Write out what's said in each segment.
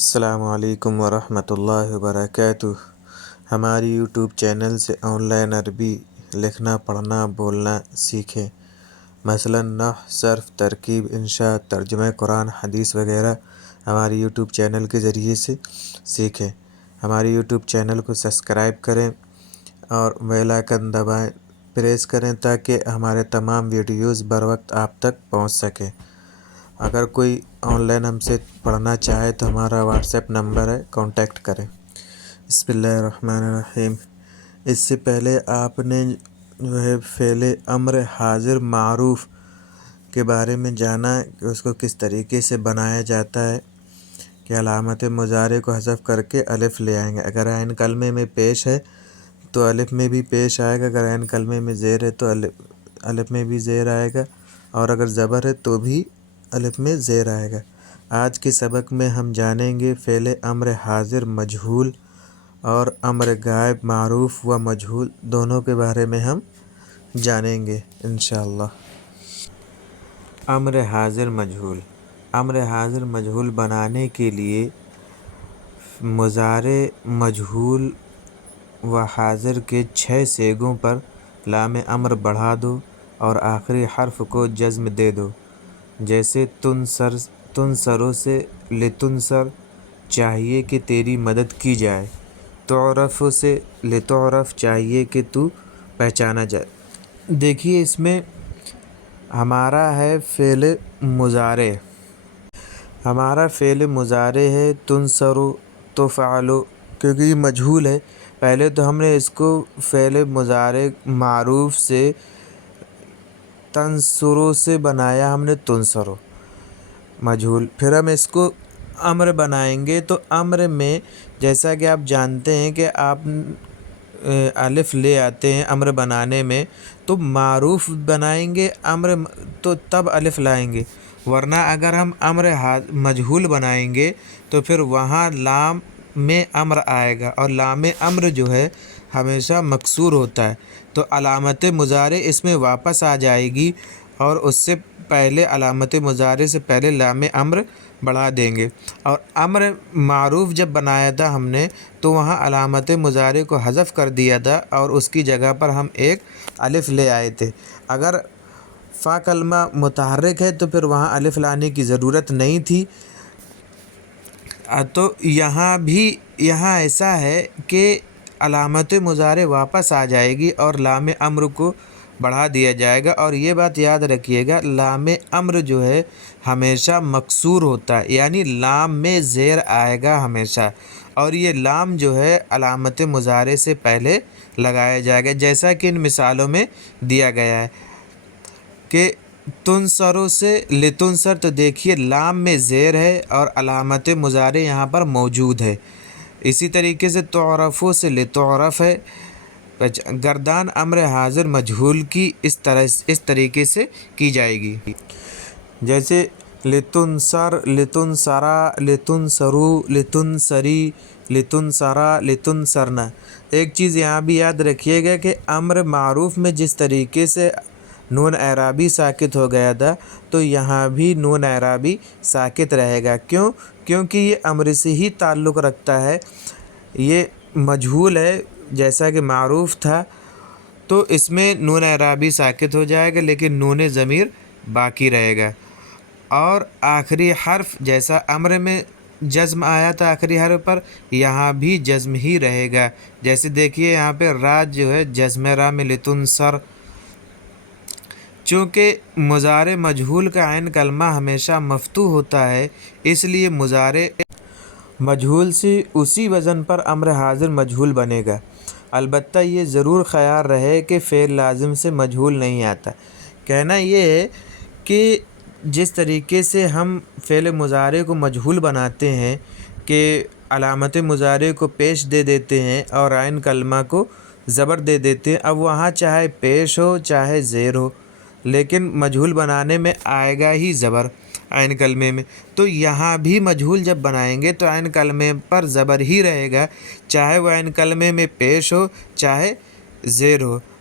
السلام علیکم ورحمۃ اللہ وبرکاتہ۔ ہماری یوٹیوب چینل سے آن لائن عربی لکھنا، پڑھنا، بولنا سیکھیں۔ مثلاً نحو، صرف، ترکیب، انشاء، ترجمہ قرآن، حدیث وغیرہ ہماری یوٹیوب چینل کے ذریعے سے سیکھیں۔ ہماری یوٹیوب چینل کو سبسکرائب کریں اور بیل آئکن دبائیں، پریس کریں تاکہ ہمارے تمام ویڈیوز بر وقت آپ تک پہنچ سکیں۔ اگر کوئی آن لائن ہم سے پڑھنا چاہے تو ہمارا واٹس ایپ نمبر ہے، کانٹیکٹ کریں۔ بسم اللہ الرحمن الرحیم۔ اس سے پہلے آپ نے فعل امر حاضر معروف کے بارے میں جانا کہ اس کو کس طریقے سے بنایا جاتا ہے کہ علامت مضارع کو حذف کر کے الف لے آئیں گے۔ اگر عین کلمے میں پیش ہے تو الف میں بھی پیش آئے گا، اگر عین کلمے میں زیر ہے تو الف میں بھی زیر آئے گا، اور اگر زبر ہے تو بھی الف میں زیر آئے گا۔ آج کے سبق میں ہم جانیں گے فعل امر حاضر مجہول اور امر غائب معروف و مجہول دونوں کے بارے میں ہم جانیں گے انشاءاللہ۔ امر حاضر مجہول۔ امر حاضر مجہول بنانے کے لیے مضارع مجہول و حاضر کے 6 صیغوں پر لام امر بڑھا دو اور آخری حرف کو جزم دے دو۔ جیسے تنصرو سے لتنصر، چاہیے کہ تیری مدد کی جائے۔ تعرف سے لتعرف، چاہیے کہ تو پہچانا جائے۔ دیکھیے اس میں ہمارا ہے فعل مضارع، ہمارا فعل مضارع ہے تنصرو تفعلو، کیونکہ یہ مجہول ہے۔ پہلے تو ہم نے اس کو فعل مضارع معروف سے تنصرو سے بنایا، ہم نے تنصرو مجہول، پھر ہم اس کو امر بنائیں گے تو امر میں جیسا کہ آپ جانتے ہیں کہ آپ الف لے آتے ہیں امر بنانے میں، تو معروف بنائیں گے امر تو تب الف لائیں گے، ورنہ اگر ہم امر مجہول بنائیں گے تو پھر وہاں لام میں امر آئے گا، اور لام امر جو ہے ہمیشہ مکسور ہوتا ہے، تو علامت مضارع اس میں واپس آ جائے گی، اور اس سے پہلے علامت مضارع سے پہلے لام امر بڑھا دیں گے۔ اور امر معروف جب بنایا تھا ہم نے تو وہاں علامت مضارع کو حذف کر دیا تھا اور اس کی جگہ پر ہم ایک الف لے آئے تھے۔ اگر فا کلمہ متحرک ہے تو پھر وہاں الف لانے کی ضرورت نہیں تھی۔ تو یہاں ایسا ہے کہ علامت مضارع واپس آ جائے گی اور لام امر کو بڑھا دیا جائے گا، اور یہ بات یاد رکھیے گا لام امر جو ہے ہمیشہ مکسور ہوتا ہے، یعنی لام میں زیر آئے گا ہمیشہ، اور یہ لام جو ہے علامت مضارع سے پہلے لگایا جائے گا، جیسا کہ ان مثالوں میں دیا گیا ہے کہ تنصرو سے لتنصر، تو دیکھیے لام میں زیر ہے اور علامت مضارع یہاں پر موجود ہے۔ اسی طریقے سے تعرفو سے لتعرف ہے۔ گردان امر حاضر مجہول کی اس طریقے سے کی جائے گی، جیسے لتنصر، لتنصرا، لتنصرو، لتنصری، لتنصرا، لتنصرنا۔ ایک چیز یہاں بھی یاد رکھیے گا کہ امر معروف میں جس طریقے سے نون اعرابی ساکت ہو گیا تھا تو یہاں بھی نون اعرابی ساکت رہے گا۔ کیونکہ یہ امر سے ہی تعلق رکھتا ہے، یہ مجہول ہے جیسا کہ معروف تھا، تو اس میں نون اعرابی ساکت ہو جائے گا لیکن نون ضمیر باقی رہے گا، اور آخری حرف جیسا امر میں جزم آیا تھا آخری حرف پر، یہاں بھی جزم ہی رہے گا۔ جیسے دیکھیے یہاں پہ را جو ہے جزم را میں لتنصر، چونکہ مضارع مجہول کا عین کلمہ ہمیشہ مفتوح ہوتا ہے، اس لیے مضارع مجہول سے اسی وزن پر امر حاضر مجہول بنے گا۔ البتہ یہ ضرور خیال رہے کہ فعل لازم سے مجہول نہیں آتا۔ کہنا یہ ہے کہ جس طریقے سے ہم فعل مضارع کو مجہول بناتے ہیں کہ علامت مضارع کو پیش دے دیتے ہیں اور عین کلمہ کو زبر دے دیتے ہیں، اب وہاں چاہے پیش ہو چاہے زیر ہو، لیکن مجہول بنانے میں آئے گا ہی زبر عین کلمے میں، تو یہاں بھی مجہول جب بنائیں گے تو عین کلمے پر زبر ہی رہے گا، چاہے وہ عین کلمے میں پیش ہو چاہے زیر ہو۔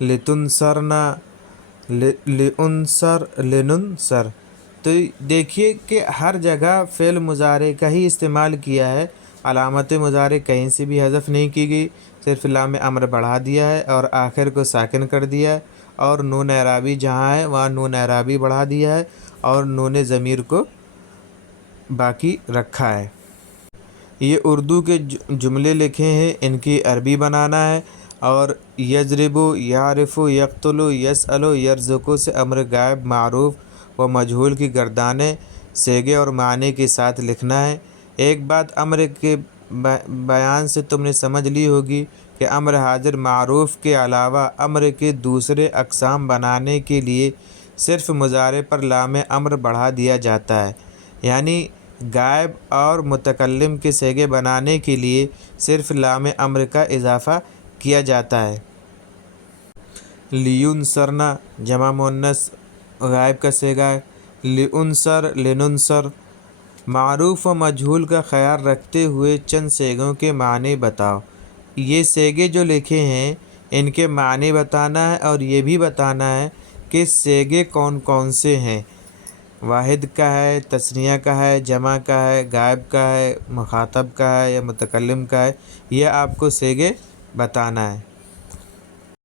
لتنصرنا، لانصر، لننصر۔ تو دیکھیے کہ ہر جگہ فعل مضارع کا ہی استعمال کیا ہے، علامت مضارع کہیں سے بھی حذف نہیں کی گئی، صرف لام امر بڑھا دیا ہے اور آخر کو ساکن کر دیا ہے، اور نون اعرابی جہاں ہے وہاں نون اعرابی بڑھا دیا ہے اور نون ضمیر کو باقی رکھا ہے۔ یہ اردو کے جملے لکھے ہیں، ان کی عربی بنانا ہے، اور یضرب، یعرف، یقتل، یسأل، یرزق سے امر غائب، معروف و مجہول کی گردانیں صیغے اور معنی کے ساتھ لکھنا ہے۔ ایک بات امر کے بیان سے تم نے سمجھ لی ہوگی کہ امر حاضر معروف کے علاوہ امر کے دوسرے اقسام بنانے کے لیے صرف مضارع پر لام امر بڑھا دیا جاتا ہے، یعنی غائب اور متکلم کے صیغے بنانے کے لیے صرف لام امر کا اضافہ کیا جاتا ہے۔ لینصرنا جمع مؤنث غائب کا صیغہ ہے، لانصر، لننصر۔ معروف و مجہول کا خیال رکھتے ہوئے چند صیغوں کے معنی بتاؤ۔ یہ صیغے جو لکھے ہیں ان کے معنی بتانا ہے، اور یہ بھی بتانا ہے کہ صیغے کون کون سے ہیں، واحد کا ہے، تثنیہ کا ہے، جمع کا ہے، غائب کا ہے، مخاطب کا ہے یا متکلم کا ہے، یہ آپ کو صیغے بتانا ہے۔